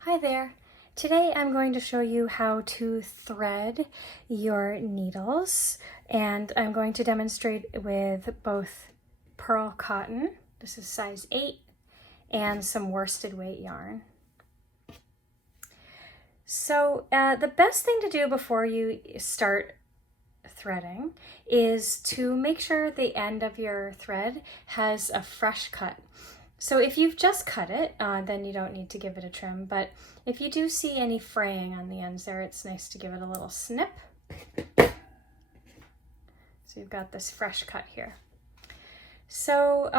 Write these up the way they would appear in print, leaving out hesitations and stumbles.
Hi there. Today I'm going to show you how to thread your needles, and I'm going to demonstrate with both pearl cotton, this is size 8, and some worsted weight yarn. So the best thing to do before you start threading is to make sure the end of your thread has a fresh cut. So if you've just cut it, then you don't need to give it a trim, but if you do see any fraying on the ends there, it's nice to give it a little snip. So you've got this fresh cut here. So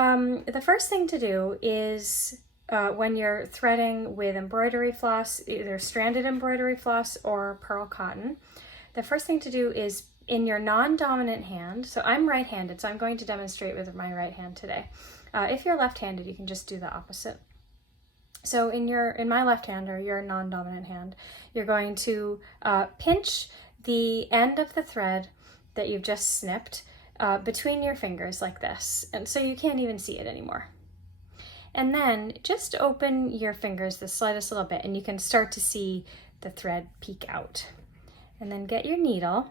the first thing to do is when you're threading with embroidery floss, either stranded embroidery floss or pearl cotton, the first thing to do is in your non-dominant hand, so I'm right-handed, so I'm going to demonstrate with my right hand today. If you're left-handed, you can just do the opposite. So in my left hand, or your non-dominant hand, you're going to pinch the end of the thread that you've just snipped between your fingers like this, and so you can't even see it anymore. And then just open your fingers the slightest little bit, and you can start to see the thread peek out. And then get your needle,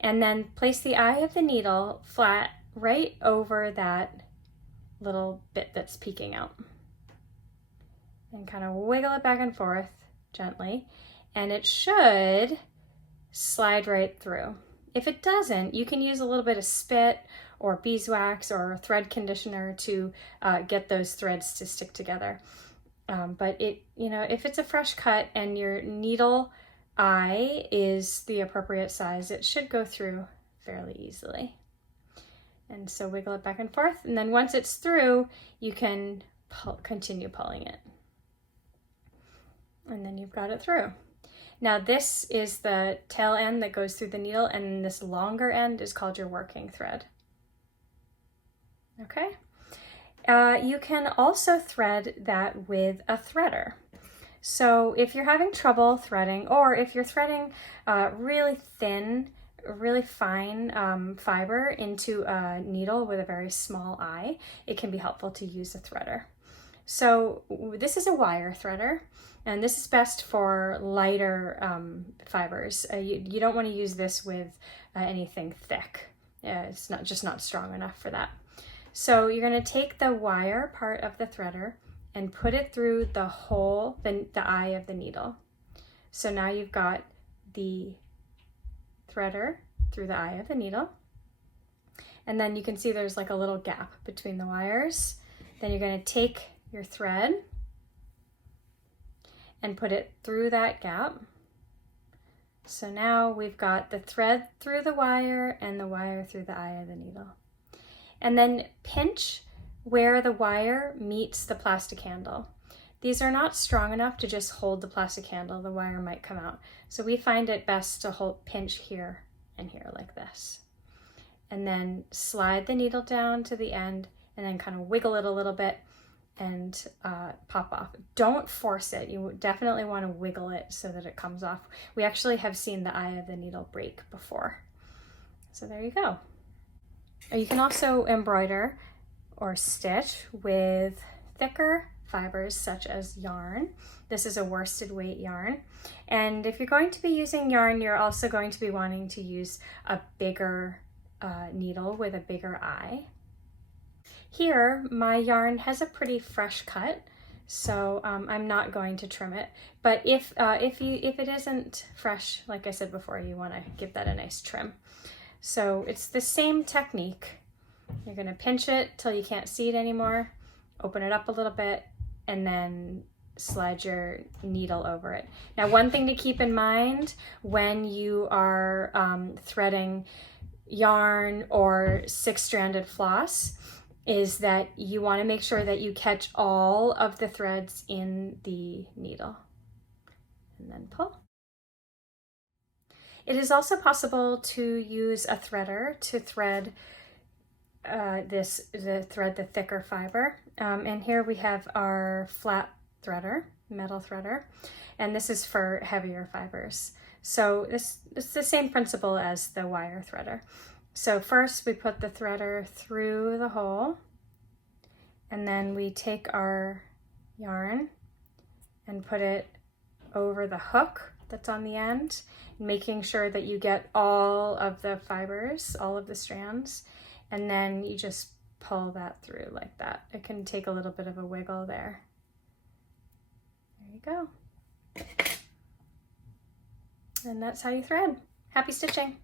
and then place the eye of the needle flat right over that little bit that's peeking out. And kind of wiggle it back and forth gently, and it should slide right through. If it doesn't, you can use a little bit of spit or beeswax or thread conditioner to get those threads to stick together. But if it's a fresh cut and your needle eye is the appropriate size, it should go through fairly easily. And so wiggle it back and forth, and then once it's through, you can continue pulling it. And then you've got it through. Now this is the tail end that goes through the needle, and this longer end is called your working thread. Okay? You can also thread that with a threader. So if you're having trouble threading, or if you're threading really thin, really fine fiber into a needle with a very small eye, it can be helpful to use a threader. So this is a wire threader, and this is best for lighter fibers. You don't want to use this with anything thick. It's not strong enough for that. So you're going to take the wire part of the threader and put it through the hole, the eye of the needle. So now you've got the threader through the eye of the needle, and then you can see there's like a little gap between the wires. Then you're going to take your thread and put it through that gap. So now we've got the thread through the wire and the wire through the eye of the needle. And then pinch where the wire meets the plastic handle. These are not strong enough to just hold the plastic handle. The wire might come out. So we find it best to pinch here and here like this. And then slide the needle down to the end, and then kind of wiggle it a little bit and pop off. Don't force it. You definitely want to wiggle it so that it comes off. We actually have seen the eye of the needle break before. So there you go. You can also embroider or stitch with thicker fibers such as yarn. This is a worsted weight yarn. And if you're going to be using yarn, you're also going to be wanting to use a bigger needle with a bigger eye. Here, my yarn has a pretty fresh cut, so I'm not going to trim it. But if it isn't fresh, like I said before, you want to give that a nice trim. So it's the same technique. You're going to pinch it till you can't see it anymore, open it up a little bit, and then slide your needle over it. Now, one thing to keep in mind when you are threading yarn or 6-stranded floss is that you want to make sure that you catch all of the threads in the needle, and then pull. It is also possible to use a threader to thread the thicker fiber. And here we have our flat threader, metal threader, and this is for heavier fibers. So it's the same principle as the wire threader. So first we put the threader through the hole, and then we take our yarn and put it over the hook that's on the end, making sure that you get all of the fibers, all of the strands, and then you just pull that through like that. It can take a little bit of a wiggle there. There you go. And that's how you thread. Happy stitching!